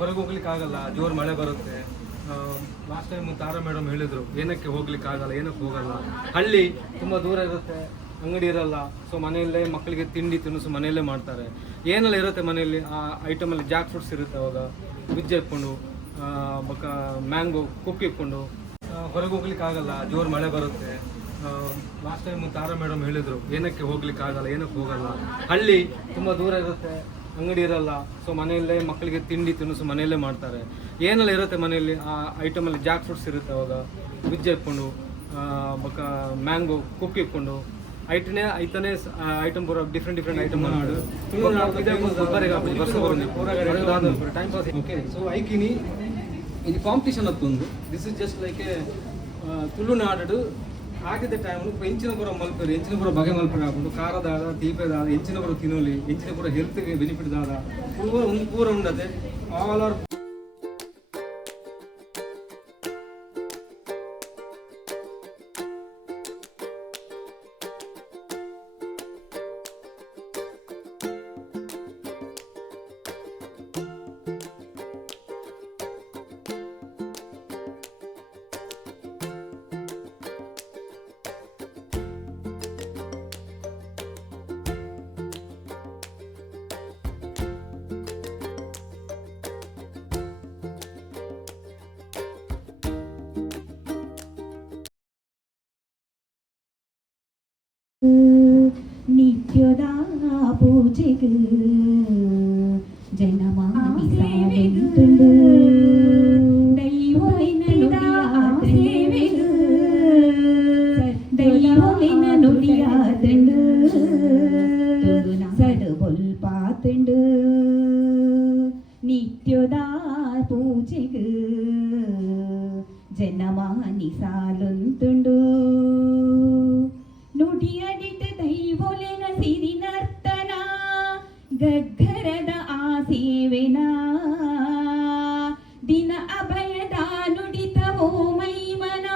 ಹೊರಗೆ ಹೋಗ್ಲಿಕ್ಕೆ ಆಗಲ್ಲ, ಜೋರು ಮಳೆ ಬರುತ್ತೆ. ಲಾಸ್ಟ್ ಟೈಮ್ ತಾರಾ ಮೇಡಮ್ ಹೇಳಿದ್ರು, ಏನಕ್ಕೆ ಹೋಗ್ಲಿಕ್ಕೆ ಆಗಲ್ಲ, ಏನಕ್ಕೆ ಹೋಗಲ್ಲ. ಹಳ್ಳಿ ತುಂಬ ದೂರ ಇರುತ್ತೆ, ಅಂಗಡಿ ಇರಲ್ಲ ಸೊ ಮನೆಯಲ್ಲೇ ಮಕ್ಕಳಿಗೆ ತಿಂಡಿ ತಿನಿಸು ಮನೆಯಲ್ಲೇ ಮಾಡ್ತಾರೆ. ಏನೆಲ್ಲ ಇರುತ್ತೆ ಮನೆಯಲ್ಲಿ? ಆ ಐಟಮಲ್ಲಿ ಜಾಕ್ ಫ್ರೂಟ್ಸ್ ಇರುತ್ತೆ ಅವಾಗ. ಗುಜ್ಜೆ ಇಟ್ಕೊಂಡು ಮಕ್ಕ ಮ್ಯಾಂಗೋ ಕುಕ್ಕಿ ಇಟ್ಕೊಂಡು ಹೊರಗೆ ಹೋಗ್ಲಿಕ್ಕೆ ಆಗಲ್ಲ, ಜೋರು ಮಳೆ ಬರುತ್ತೆ. ಲಾಸ್ಟ್ ಟೈಮ್ ತಾರಾ ಮೇಡಮ್ ಹೇಳಿದ್ರು, ಏನಕ್ಕೆ ಹೋಗ್ಲಿಕ್ಕೆ ಆಗಲ್ಲ, ಏನಕ್ಕೆ ಹೋಗಲ್ಲ. ಹಳ್ಳಿ ತುಂಬ ದೂರ ಇರುತ್ತೆ. ಅಂಗಡಿ ಇರಲ್ಲ ಸೊ ಮನೆಯಲ್ಲೇ ಮಕ್ಕಳಿಗೆ ತಿಂಡಿ ತಿನಿಸು ಮನೆಯಲ್ಲೇ ಮಾಡ್ತಾರೆ. ಏನೆಲ್ಲ ಇರುತ್ತೆ ಮನೆಯಲ್ಲಿ? ಆ ಐಟಮಲ್ಲಿ ಜಾಕ್ ಫ್ರೂಟ್ಸ್ ಇರುತ್ತೆ ಅವಾಗ. ಗುಜ್ಜೆ ಇಟ್ಕೊಂಡು ಬಕ್ಕ ಮ್ಯಾಂಗೋ ಕುಕ್ಕಿ ಇಟ್ಕೊಂಡು ಐಟನೇ ಐತನೇ ಐಟಮ್ ಬರೋ ಡಿಫ್ರೆಂಟ್ ಡಿಫ್ರೆಂಟ್ ಐಟಮ್ ಮಾಡು. ಟೈಮ್ ಪಾಸ್ ಓಕೆ ಸೊ ಐಕಿನಿ ಇದು ಕಾಂಪಿಟೇಷನ್ ಒಂದು this is just like Tulunadu ಆಗಿದ್ದ ಟೈಮ್ ಎಂಚಿನ ಬರೋ ಮಲ್ಪರು ಎಂಚಿನ ಬರೋ ಬಗೆ ಮಲ್ಪರು ಹಾಕೊಂಡು ಖಾರದಾದ ತೀಪೆದಾದ ಎಂಚಿನ ತಿನ್ನೋಲಿ ಬರೋ ಹೆಲ್ತ್ಗೆ ಬೆನಿಫಿಟ್ ದಾದ. ಪೂರ ಒಂದು ಪೂರ ಉಂಡತೆ. ಆಲ್ ಆರ್ നിത്യതാ പൂജകൾ ജനമാ ಸೇವೆನ ದಿನ ಅಭಯದ ನುಡಿತವೋ ಮೈಮನ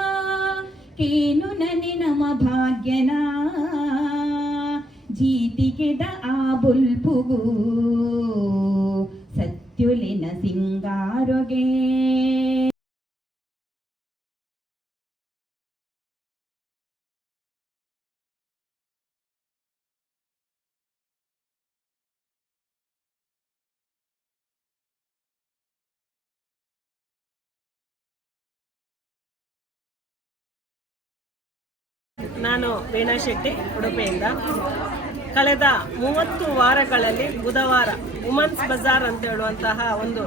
ಕೇನು ನನೆ ನಮ ಭಾಗ್ಯನ ಜೀತಿಗೆದ ಆ ಬುಲ್ಪುಗು ನಾನು ವೀಣಾ ಶೆಟ್ಟಿ, ಉಡುಪಿಯಿಂದ. ಕಳೆದ ಮೂವತ್ತು ವಾರಗಳಲ್ಲಿ ಬುಧವಾರ ವುಮನ್ಸ್ ಬಜಾರ್ ಅಂತ ಹೇಳುವಂತಹ ಒಂದು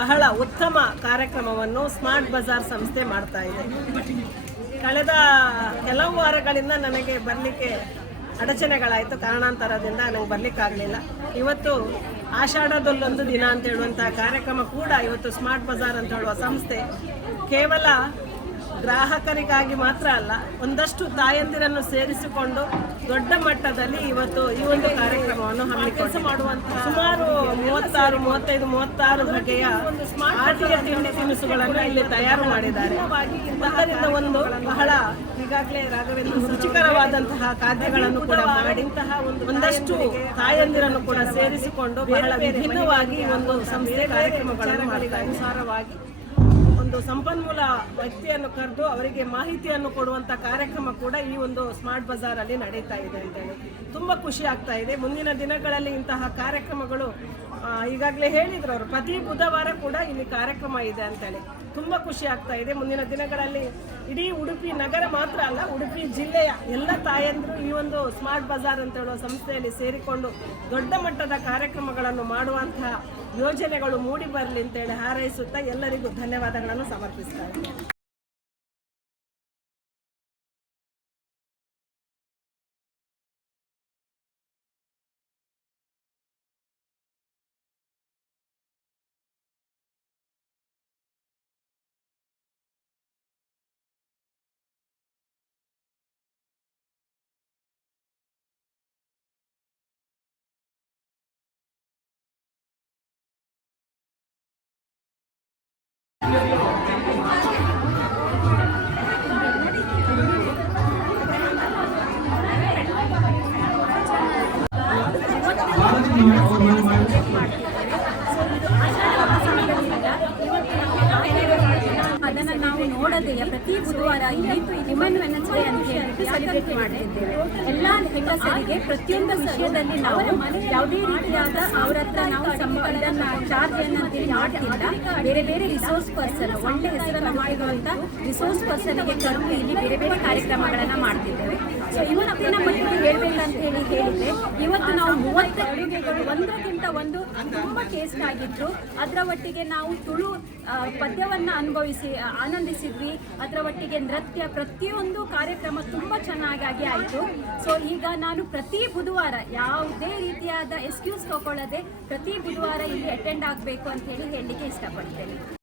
ಬಹಳ ಉತ್ತಮ ಕಾರ್ಯಕ್ರಮವನ್ನು ಸ್ಮಾರ್ಟ್ ಬಜಾರ್ ಸಂಸ್ಥೆ ಮಾಡ್ತಾ ಇದೆ. ಕಳೆದ ಕೆಲವು ವಾರಗಳಿಂದ ನನಗೆ ಬರಲಿಕ್ಕೆ ಅಡಚಣೆಗಳಾಯಿತು. ಕಾರಣಾಂತರದಿಂದ ನನಗೆ ಬರಲಿಕ್ಕಾಗಲಿಲ್ಲ. ಇವತ್ತು ಆಷಾಢದಲ್ಲೊಂದು ದಿನ ಅಂತ ಹೇಳುವಂತಹ ಕಾರ್ಯಕ್ರಮ ಕೂಡ ಇವತ್ತು ಸ್ಮಾರ್ಟ್ ಬಜಾರ್ ಅಂತ ಹೇಳುವ ಸಂಸ್ಥೆ ಕೇವಲ ಗ್ರಾಹಕರಿಗಾಗಿ ಮಾತ್ರ ಅಲ್ಲ, ಒಂದಷ್ಟು ತಾಯಂದಿರನ್ನು ಸೇರಿಸಿಕೊಂಡು ದೊಡ್ಡ ಮಟ್ಟದಲ್ಲಿ ಇವತ್ತು ಈ ಒಂದು ಕಾರ್ಯಕ್ರಮವನ್ನು ಹಮ್ಮಿ ಕೆಲಸ ಮಾಡುವಂತಹ ಸುಮಾರು ಮೂವತ್ತಾರು, ಮೂವತ್ತೈದು, ಮೂವತ್ತಾರು ಬಗೆಯ ಆಟಿಕೆ ತಿಂಡಿ ತಿನಿಸುಗಳನ್ನು ಇಲ್ಲಿ ತಯಾರು ಮಾಡಿದ್ದಾರೆ. ಅದರಿಂದ ಒಂದು ಬಹಳ ಈಗಾಗಲೇ ರಾಘವೇಂದ್ರ ರುಚಿಕರವಾದಂತಹ ಖಾದ್ಯಗಳನ್ನು ಕೂಡ ಮಾಡಿ ಇಂತಹ ಒಂದು ಒಂದಷ್ಟು ತಾಯಂದಿರನ್ನು ಕೂಡ ಸೇರಿಸಿಕೊಂಡು ಬಹಳ ವಿಭಿನ್ನವಾಗಿ ಒಂದು ಸಂಸ್ಥೆ ಕಾರ್ಯಕ್ರಮಗಳನ್ನು ಮಾಡಿದ ಅನುಸಾರವಾಗಿ ಒಂದು ಸಂಪನ್ಮೂಲ ವ್ಯಕ್ತಿಯನ್ನು ಕರೆದು ಅವರಿಗೆ ಮಾಹಿತಿಯನ್ನು ಕೊಡುವಂತ ಕಾರ್ಯಕ್ರಮ ಕೂಡ ಈ ಒಂದು ಸ್ಮಾರ್ಟ್ ಬಜಾರ್ ಅಲ್ಲಿ ನಡೀತಾ ಇದೆ ಅಂತೇಳಿ ತುಂಬಾ ಖುಷಿ ಆಗ್ತಾ ಇದೆ. ಮುಂದಿನ ದಿನಗಳಲ್ಲಿ ಇಂತಹ ಕಾರ್ಯಕ್ರಮಗಳು ಈಗಾಗಲೇ ಹೇಳಿದ್ರು ಅವರು, ಪ್ರತಿ ಬುಧವಾರ ಕೂಡ ಇಲ್ಲಿ ಕಾರ್ಯಕ್ರಮ ಇದೆ ಅಂತೇಳಿ ತುಂಬಾ ಖುಷಿ ಆಗ್ತಾ ಇದೆ. ಮುಂದಿನ ದಿನಗಳಲ್ಲಿ ಇಡೀ ಉಡುಪಿ ನಗರ ಮಾತ್ರ ಅಲ್ಲ, ಉಡುಪಿ ಜಿಲ್ಲೆಯ ಎಲ್ಲ ತಾಯಂದರು ಈ ಒಂದು ಸ್ಮಾರ್ಟ್ ಬಜಾರ್ ಅಂತ ಹೇಳುವ ಸಂಸ್ಥೆಯಲ್ಲಿ ಸೇರಿಕೊಂಡು ದೊಡ್ಡ ಮಟ್ಟದ ಕಾರ್ಯಕ್ರಮಗಳನ್ನು ಮಾಡುವಂತಹ ಯೋಜನೆಗಳು ಮೂಡಿ ಬರಲಿ ಅಂತೇಳಿ ಹಾರೈಸುತ್ತಾ ಎಲ್ಲರಿಗೂ ಧನ್ಯವಾದಗಳನ್ನು ಸಮರ್ಪಿಸ್ತಾ ಇದ್ದೇನೆ. ನೋಡದೆಯ ಪ್ರತಿ ಬುಧವಾರ ಇಲ್ಲಿ ವುಮೆನ್ ವೆನೆಸ್ಡೇ ಅಂತ ಹೇಳಿ ಸೆಲೆಬ್ರೇಟ್ ಮಾಡ್ತಿದ್ದೇವೆ. ಎಲ್ಲ ಹೆಂಗಸರಿಗೆ ಪ್ರತಿಯೊಂದು ವಿಷಯದಲ್ಲಿ ನಾವು ಯಾವುದೇ ರೀತಿಯಾದ ಅವರ ಹತ್ರ ನಾವು ಸಂಪನ್ನ ಚಾರ್ಜ್ ಏನಂತೇಳಿ ಮಾಡ್ತಿಲ್ಲ. ಬೇರೆ ಬೇರೆ ರಿಸೋರ್ಸ್ ಪರ್ಸನ್ ಒಳ್ಳೆ ಹೆಸರನ್ನ ಮಾಡಿರುವಂತ ರಿಸೋರ್ಸ್ ಪರ್ಸನ್ಗೆ ಕರೆದು ಇಲ್ಲಿ ಬೇರೆ ಬೇರೆ ಕಾರ್ಯಕ್ರಮಗಳನ್ನ ಮಾಡ್ತಿದ್ದೇವೆ. ಸೊ ಇವತ್ತಿನ ಮಟ್ಟಿಗೆ ಹೇಳ್ಬೇಕಂತ ಹೇಳಿ ಹೇಳಿದ್ರೆ, ಇವತ್ತು ನಾವು ಮೂವತ್ತು ಅಡುಗೆಗಳು ಒಂದಕ್ಕಿಂತ ಒಂದು ತುಂಬಾ ಟೇಸ್ಟ್ ಆಗಿದ್ರು ಅದರ ಒಟ್ಟಿಗೆ ನಾವು ತುಳು ಪದ್ಯವನ್ನ ಅನುಭವಿಸಿ ಆನಂದಿಸಿದ್ವಿ. ಅದರ ಒಟ್ಟಿಗೆ ನೃತ್ಯ ಪ್ರತಿಯೊಂದು ಕಾರ್ಯಕ್ರಮ ತುಂಬಾ ಚೆನ್ನಾಗಿ ಆಯಿತು. ಸೊ ಈಗ ನಾನು ಪ್ರತಿ ಬುಧವಾರ ಯಾವುದೇ ರೀತಿಯಾದ ಎಕ್ಸ್ಕ್ಯೂಸ್ ತಗೊಳ್ಳದೆ ಪ್ರತಿ ಬುಧವಾರ ಇಲ್ಲಿ ಅಟೆಂಡ್ ಆಗಬೇಕು ಅಂತ ಹೇಳಿ ಹೇಳಲಿಕ್ಕೆ ಇಷ್ಟಪಡ್ತೇನೆ.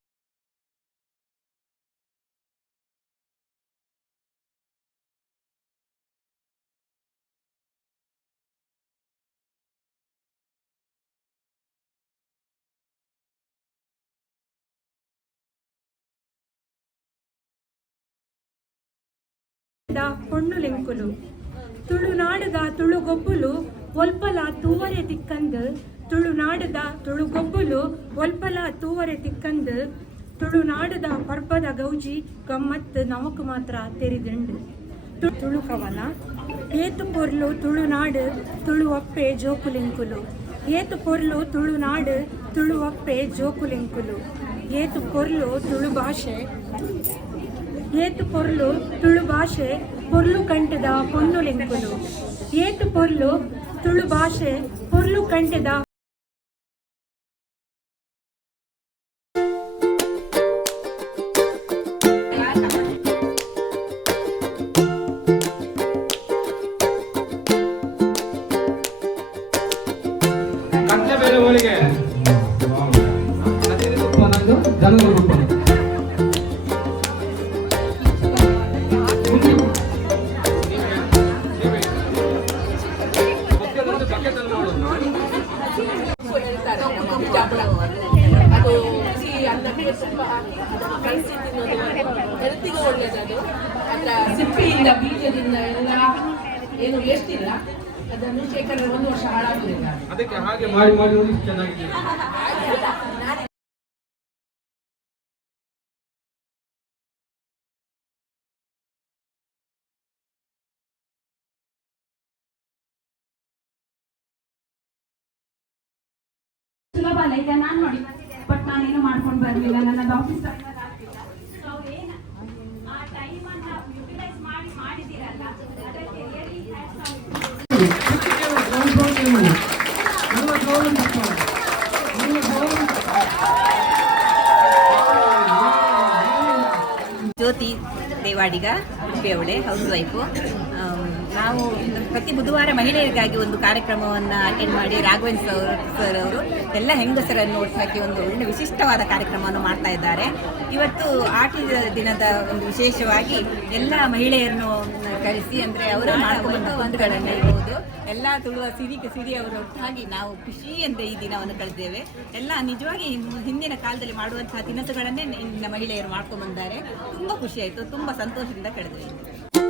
ದ పొన్నులెంకులు ತುಳುನಾಡದ ತುಳುಗೊಬ್ಬುಲು ಒಲ್ಪಲ ತೂವರೆ ತಿಕ್ಕಂದು ತುಳುನಾಡದ ತುಳುಗೊಬ್ಬುಲು ಒಲ್ಪಲ ತೂವರೆ ತಿಕ್ಕಂದು ತುಳುನಾಡದ ಪರ್ಬದ ಗೌಜಿ ಗಮ್ಮತ್ತು ನಮಕ್ ಮಾತ್ರ ತೆರಿದುಂಡು ತು- ತುಳು ಕವನ ಏತು ಪೊರ್ಲು ತುಳುನಾಡು ತುಳುವಪ್ಪೆ ಜೋಕುಲೆಂಕುಲು ಏತು ಪೊರ್ಲು ತುಳುನಾಡು ತುಳುವಪ್ಪೆ ಜೋಕುಲೆಂಕುಲು ಏತು ಪೊರ್ಲು ತುಳು ಭಾಷೆ ಏತು ಪೊರ್ಲು ತುಳು ಭಾಷೆ ಪೊರ್ಲು ಕಂಠದ ಪೊನ್ನುಲೆಂಕುಲು. ಏತು ಪೊರ್ಲು ತುಳು ಭಾಷೆ ಪೊರ್ಲು ಕಂಠದ ತುಂಬ ಹಾಕಿ ಅದನ್ನು ಕಲಸಿ ತಿನ್ನೋದು ಹೆಲ್ತಿಗೂ ಒಳ್ಳೆಯದದು ಅದರ ಸಿಪ್ಪೆಯಿಂದ ಬೀಜದಿಂದ ಎಲ್ಲ ಏನು ವೇಸ್ಟ್ ಇಲ್ಲ ಅದನ್ನು ಶೇಖರಣೆ ಒಂದು ವರ್ಷ ಹಾಳಾಗಲಿಲ್ಲ ಅದಕ್ಕೆ ಹಾಗೆ ಮಾಡಿ ಮಾಡಿ ನೋಡಿ ಚೆನ್ನಾಗಿದೆ. ಸುಲಭ ಅಲ್ಲ ಈಗ ನಾನು ನೋಡಿ. ನಾನೇನು ಮಾಡ್ಕೊಂಡು ಬರಲಿಲ್ಲ ನನ್ನ ಆಫೀಸ್ off. ಜ್ಯೋತಿ ದೇವಾಡಿಗ ಉಡುಪಿಯವಳೆ ಹೌಸ್ ವೈಫು ನಾವು ಪ್ರತಿ ಬುಧವಾರ ಮಹಿಳೆಯರಿಗಾಗಿ ಒಂದು ಕಾರ್ಯಕ್ರಮವನ್ನು ಅಟೆಂಡ್ ಮಾಡಿ ರಾಘವೇಂದ್ರ ಸರ್ ಸರ್ ಅವರು ಎಲ್ಲ ಹೆಂಗಸರನ್ನು ಒಟ್ಟಾಕಿ ಒಂದು ಒಳ್ಳೆ ವಿಶಿಷ್ಟವಾದ ಕಾರ್ಯಕ್ರಮವನ್ನು ಮಾಡ್ತಾ ಇದ್ದಾರೆ. ಇವತ್ತು ಆಟದ ದಿನದ ಒಂದು ವಿಶೇಷವಾಗಿ ಎಲ್ಲ ಮಹಿಳೆಯರನ್ನು ಕಳಿಸಿ ಅಂದರೆ ಅವರು ಒಂದುಗಳನ್ನು ಇರ್ಬೋದು. ಎಲ್ಲ ತುಳುವ ಸಿರಿ ಸಿರಿ ಅವರು ಒಟ್ಟಾಗಿ ನಾವು ಖುಷಿಯಿಂದ ಈ ದಿನವನ್ನು ಕಳೆದೇವೆ ಎಲ್ಲ ನಿಜವಾಗಿ ಹಿಂದಿನ ಕಾಲದಲ್ಲಿ ಮಾಡುವಂತಹ ತಿನಿಸುಗಳನ್ನೇ ಇಂದಿನ ಮಹಿಳೆಯರು ಮಾಡ್ಕೊಂಡು ಬಂದಿದ್ದಾರೆ ತುಂಬ ಖುಷಿ ತುಂಬ ಸಂತೋಷದಿಂದ ಕಳೆದ್ವಿ